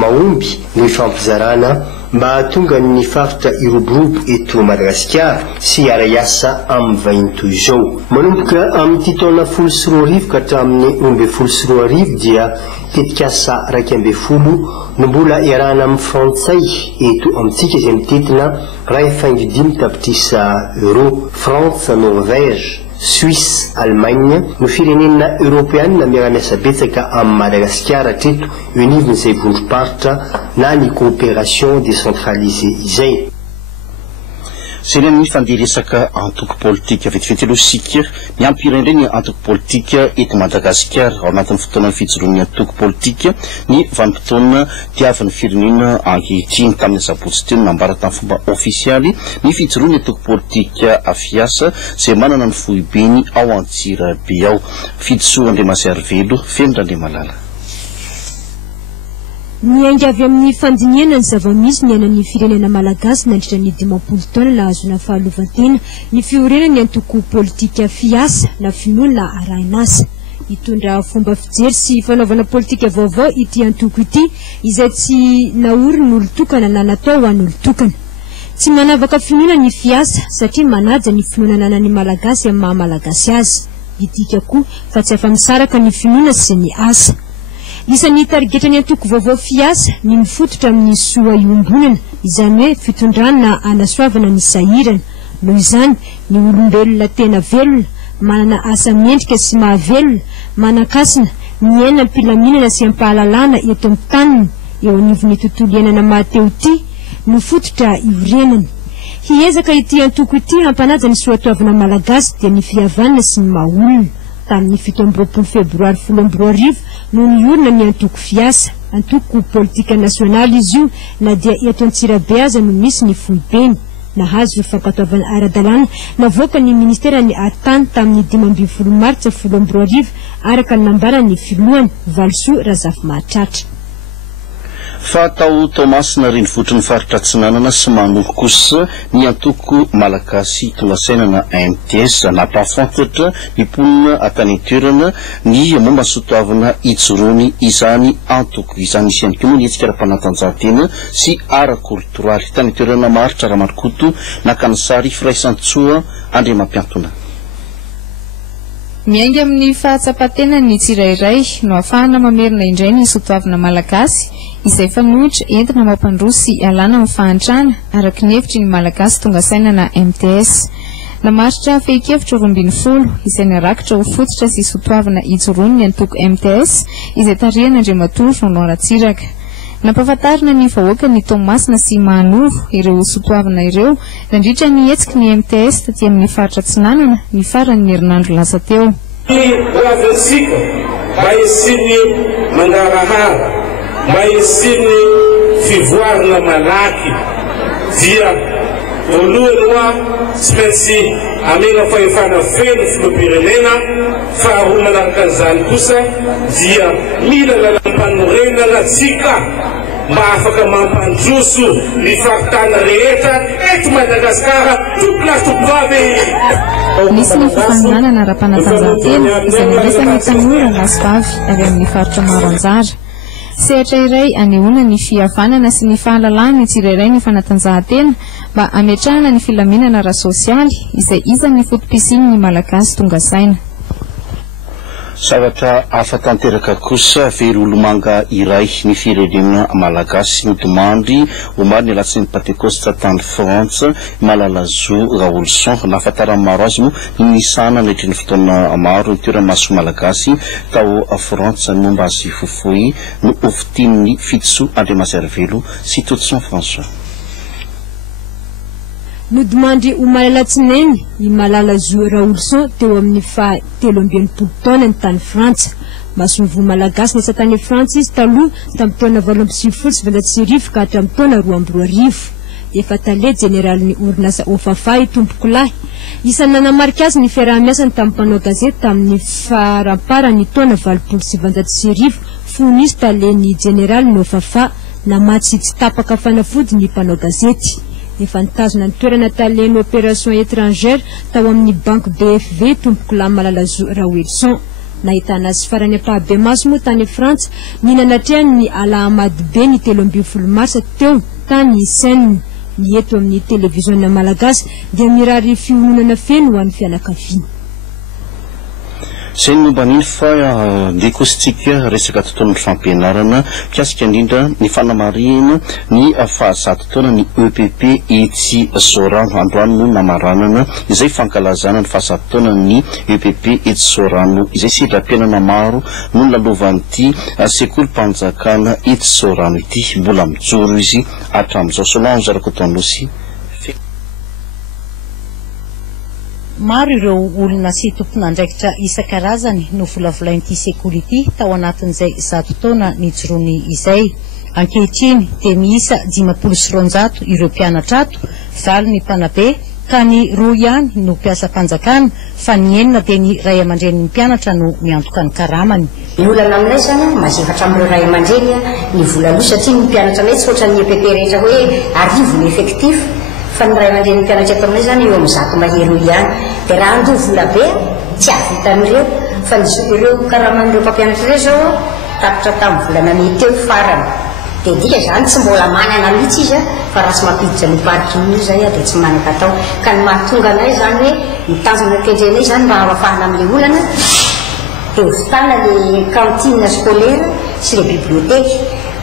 mahomby ny fampizarana mba hahatonga ny faritra iroborobo eto Madagasikara sy ara-iasa amin'ny vahintoy izao. Manomboka amin'ny taona 14 ka hatramin'ny 14 dia tetikasa 12 no mbola iarahana amin'ny frantsay eto amintsika izay mitetina ray faingodimy tapitrisa euro. France, Norvège, Suisse, Allemagne no firenena européenne miara-miasa betsaka amin'ny Madagasikara hatreto eo anivon'izay vondrom-paritra na ny coopération décentralisée izay. Sena ny fandiresaka antoko politika vetivety aloha sika ny ampirendre ny antoko politika eto Madagasikara ao anatin'ny fotoana fijoroan'ny antoko politika ny vanim-potoana tiavan'ny firenena ankehitriny tamin'ny sabotsy teo nambara tamin'ny fomba ofisialy ny fijoroan'ny antoko politika afiasa izay manana ny fohibeny ao Antsirabe ao. Fidisoa Andriamaservelo Fendrandriamalala. Miainga avy amin'ny fandiniana ny zava-misy ny anan'ny firenena malagasy nandritra ny 20 taona lahazona fahalovantena ny fiorenany antoko politika fiasa na finoana arahinasa. Hitondra fomba fijery sy fanaovana politika vaovao ity antoko ity izay tsy naorin'olo tokana na natao ho an'olo tokana. Tsy manavaka finoana ny fiasa satria manaja ny finoana anan'ny malagasy amin'ny maha-malagasy azy. Midika koa fa tsy afa-misaraka ny finoana sy ny asa. Isan'ny targetra ny antoko vaovao fiasa ny mifototra amin'ny soa iombonana izany hoe fitondrana anasoavana ny sahirana. Noho izany ny olombelona tena velona manana asa mendrika sy mahavelona manakasina miaina am-pilaminana sy ampahalalana eto amin'ny taniny eo anivon'ny tontolo iainana mahateo ity no fototra iorenany. Hiezaka ity antoko ity hampanaja ny soatoavana malagasy dia ny fihavanana sy ny mahaolona. Tamin'ny 17 febroary 2020 no niorina ny antoko fiasa antoko politika nasionaly izy io na dia eto Antsirabe aza no misy ny fohibeny. Nahazo fankatoavana ara-dalàna navoaka ny ministera ny atany tamin'ny 15 martsa 2020 araka ny nambarany filohany Valosoa Razafy-Mahatratra. Fa tao Thomas na renivohitry ny faritra Atsinanana sy manohy kosa ny antoko malagasy tonga sainana MTS nampafantatra ny mponina atany toerana ny momba sotoavana ijoroany izany antoko izany isy ihany koa moa ny hetsika ara-panatanjahantena sy ara-koltoraly tany toerana maritra Ramarikoto nakany sary Firaisan-Tsoa Andriamampiantona. Miainga amin'ny fahatsapatena ny tsirairay no ahafahana mamerina indray ny sotoavana malagasy izay fanohitra entina mampandroso sy alana amin'ny fahantrana araka ny hevitry ny malagasy tonga sainana MTS. Namaritra fehi-kevitra 20 izay narakitra ho fototra sy sotoavana ijoroany ny antoko MTS izay tarihan'Andriamatoa Jean Ratsiraka. Nampahafantarina ny vahoaka ny Tomasina sy Manovo ireo sotoavana ireo nandritra ny hetsiky ny MTS taty amin'ny faritra Atsinanana ny faran'ny herinandro lasa teo. Ravensika maesiny mangarahara maesiny fivoarana malaky dia voalohany hoa tsy maintsy amena fahefana feno filoham-pirenena faharoa manaraka an'izany kosa dia mila lalam-panorenana tsika mba afaka mampandroso ny faritana rehetra eto Madagasikara tompona Nisy ny fifaninanana ara-panatanjahantena izay niresaka tanora lasivavy avy amin'ny faritra maro anjara. Sehatra iray anehoana ny fihavanana sy ny fahalalahana ny tsirairay ny fanatanjahantena mba ametrahana ny filaminana ara-sosialy izay isan'ny fotom-pisin'ny malagasy tonga saina. Zavatra afa-tanteraka kosa very olomanga iray ny firenena malagasy mitomandry omary ny alatsiny Pentecoste tany Frantsa Malalazo Raoulson nahafantaran'ny maro azy moa ny nisana nandritry ny fotoana maro ny toerana maso malagasy tao Frantsa momba azy fofoy no ofitin'ny Fidisoa Andriamaservelo sy Totson François. Nodimandry o Malalatsinainy i Malalazo Raoulson teo amin'ny 13 taona ny tany Frantsa. Masonvo malagasy nesa tany Frantsa izy taloha tamin'ny taona 1929 ka hatramin'ny taona 2012. Efa tale generalin'ny orinasa Ofafa tompoko lahy. Isan'ny nanamarika azy ny fiaraha-miasany tamin'ny mpanao gazety tamin'ny faramparany taona 1970 fonisy talen'ny generalin'ny Ofafa namatsy tsy tapaka fanafody ny mpanao gazety. Efa nitazona ny toerana talen'ny opération étrangère tao amin'ny banque BFV tompoko lahy Malalazo Raoulson. nahitana azy farany ampahabe maso moa tany Frantsa ny nanatreany ny Alhamady be ny 13 Marsa teo tany Seine ny eto amin'ny televiziona malagasy dia mirary fiononana feno ho an'ny fianakaviana. Zay momba niny fa ndekositsika resaka tontolon'ny fampianarana piasika indrindra ny fanamarihana ny fahazato taona ny EPP Etsy Sorano androany no namaranana izay fankalazana ny fahazato taona ny EPP Etsy Sorano izay sidrapianana maro no lalovan'ity sekolim-panjakana Etsy Sorano ity mbola mijoro izy hatramin'izao Solange Rakotanosy. Maro ireo olona sy tompon'andraikitra isan-karazany no volavolain'ity sekoly ity tao anatin'izay 100 taona nijoroany izay. Ankehitriny dia miisa 500 ireo mpianatra ato, 7 ny mpanabe ka ny 2 ihany no mpiasa-panjakana fa ny 9 dia ny ray aman-dren'ny mpianatra no miantoka ny karamany. Ny olana aminay zany masefatra amin'ireo ray aman-dreny ny vola aloha satria ny mpianatra anay tsy ohatran'ny EPP rehetra hoe arivo ny effectif fa ny ray aman-dren'ny mpianatra eto aminay zany eo amin'ny 100 mahery ihany. Dia raha andoha vola be tsy avita amin'ireo fa ireo karaman'ireo mpampianatra ireo zao tapitra tamin'ny volana May teo farany. Dia dika zany tsy mbola manana mihitsy izy fa raha tsy mampiditra ny parking zay dia tsy manaka atao ka ny mahatonga anay zany hoe mitazona kendrenay zany mba hafahana amin'ilay olana dia hofitana ny cantine scolaire sy le bibliotèque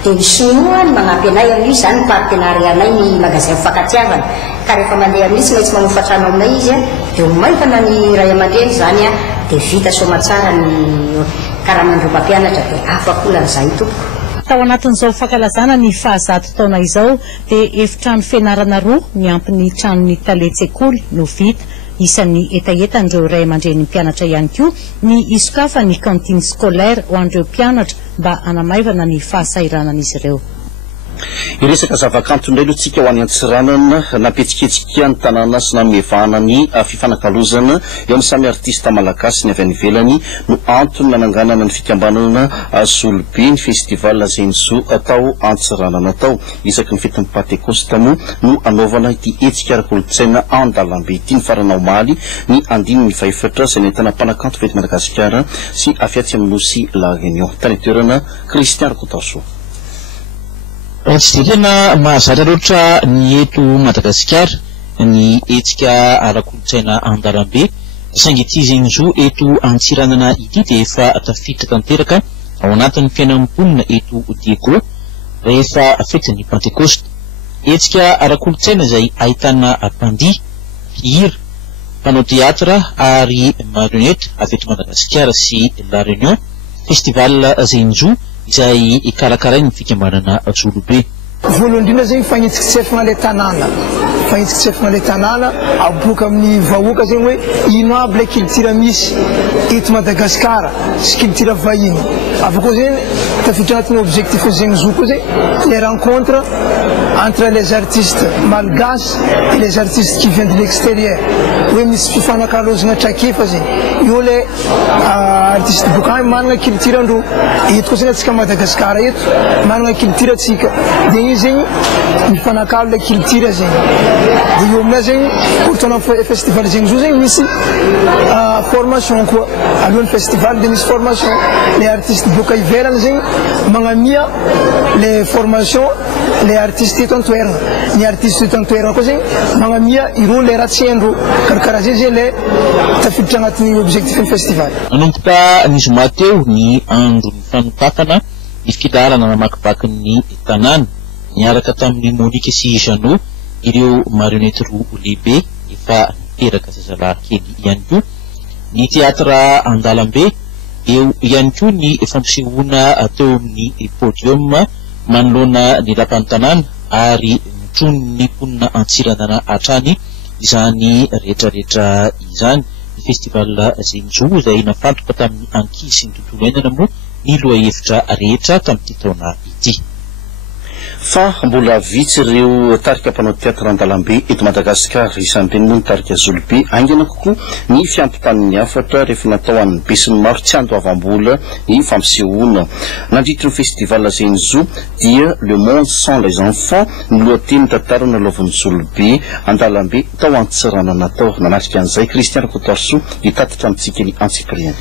dia ny sinoa ny manampy anay amin'io zany ny partenariat-nay ny magasin fankatiavana ka rehefa mandeha amin'io tsy maintsy mamofa trano aminay izy dia homaifana ny ray aman-dreny zany dia vita somatsara ny karaman'ireo mpampianatra dia afakolan'izay tompoko. Tao anatin'izao fankalazana ny fahazato taona izao dia efitrano fianarana 2 miampy ny tranon'ny taletsekoly no vita. Isan'ny etaetan'ireo ray aman-dren'ny mpianatra ihany koa ny isokafa ny cantine scolaire ho an'ireo mpianatra mba hanamaivana ny fahasairanan'izy ireo. Iresaka zavakanto indray aloha tsika ho any Antsiranana napetsiketsika ny tanàna sy namevana ny fifanakalozana eo amin'ny samy artista malagasy ny avy any ivelany no antony nananganana ny fikambanana Zolobe ny festival Zenzo atao Antsiranana tao. Isaky ny fetin'ny Pentecoste moa no anaovana ity hetsika ara-kolontsaina Andalambe ity ny farana omaly ny 2024 izay nentana mpanakanto fety Madagasikara sy afiatsy amin'ny nosy La Réunion. Tany toerana Christian Rakotaso. Tsy tena mahazatra loatra ny eto Madagasikara ny hetsika ara-kolontsaina Andalambe saingy ity Zenzo eto Antsiranana ity dia efa tafiditra tanteraka ao anatin'ny fiainam-ponina eto Diego rehefa fetin'ny Pentecoste. Hetsika ara-kolontsaina izay ahitana mpandihy, mpihira, mpanao teatra ary marionnette avy eto Madagasikara sy La Réunion. Festival Zenzo izay ikarakaray ny fikambanana Zolobe. Voalohany indrindra zegny fagnitsikitsefagna le tanàna. Fagnitsikitsefagna le tanàna aboaka amin'ny vahoaka zegny hoe ino aby le culture misy eto Madagasikara sy culture vahiny. Avy koa zegny tafiditra anatin'ny objectif zegny zo koa zegny les rencontres entre les artistes malgaches et les artistes qui viennent de l'extérieur. Hoe misy fifanakalozana trakefa zegny. Io le artiste boka any manana culture andro. Eto koa zegny atsika Madagasikara eto manana culture atsika. Dia io zegny mifanakalo le culture zegny. Dia io aminay zegny ohatana festival zegny zo zegny misy formation koa. Alohan'ny festival dia misy formation. Les artistes boka ivelany zegny magnamia les formations les artistes eto an-toerana. Ny artiste eto an-toerana koa zegny magnamia ireo le ratsiandro. Karakaraha zay zegny le tafiditra anatin'ny objectif ny festival. Nanomboka ny zoma teo ny andro ny fanokafana ny fidarana namakivaky ny tanàna niaraka tamin'ny Monique sy Jeannot ireo marionnette roa lehibe efa niteraka zazalahy kely ihany koa. Ny teatra Andalambe eo ihany koa ny fampisehoana teo amin'ny podium manoloana ny lapan'ny tanàna ary mitrony ny mponina Antsiranana hatrany izany rehetrarehetra izany. Ny festival Zenzo izay nafantoka tamin'ny ankizy sy ny tontolo iainana moa ny lohahevitra rehetra tamin'ity taona ity. Fa mbola vitsy ireo tarika mpanao teatra Andalambe eto Madagasikara isan'ireny moa ny tarika Zolobe aingana kokoa ny fiampitan'ny hafatra rehefa natao an'ny be sy ny maro tsy andoavam-bola ny fampisehoana. Nandritra ny festival Zenzo dia Le Monde sans les enfants ny lohateny tantara nalaovan'ny Zolobe Andalambe tao Antsiranana tao. Nanatrika an'izay Christian Rakotaso hitatitra amintsika ny Antsipriany.